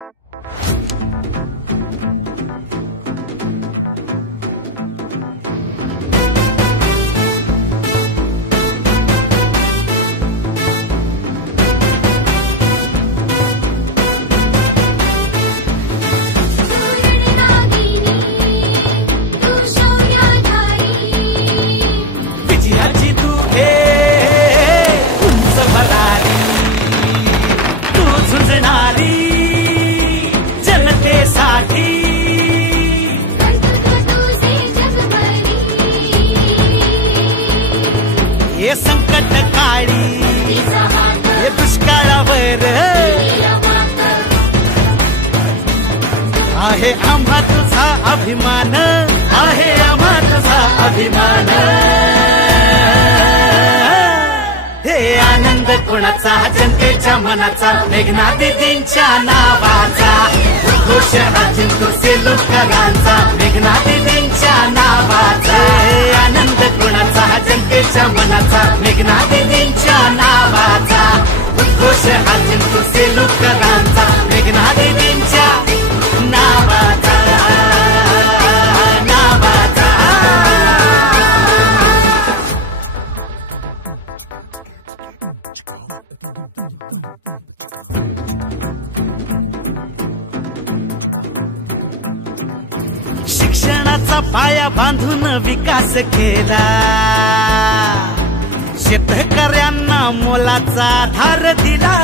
हे संकट काळी हे दुष्काळावर आहे आम्हा तुझा अभिमान, आहे आम्हा तुझा अभिमान। हे आनंद कोणाचा जनतेच्या मनाचा, मेघना दीदींच्या नावाचा, उद्घोष हा जिंतूर सेलूकरांचा, मेघना दीदींच्या नावाचा। हे आनंद कोणाचा जनतेच्या मनाचा, मेघना दीदींच्या नावाचा, उद्घोष हा जिंतूर सेलूकरांचा, मेघना दीदींच्या नावाचा, नावाचा। शिक्षणाचा पाया बांधून विकास केला, शेतकऱ्यांना मोलाचा आधार दिला।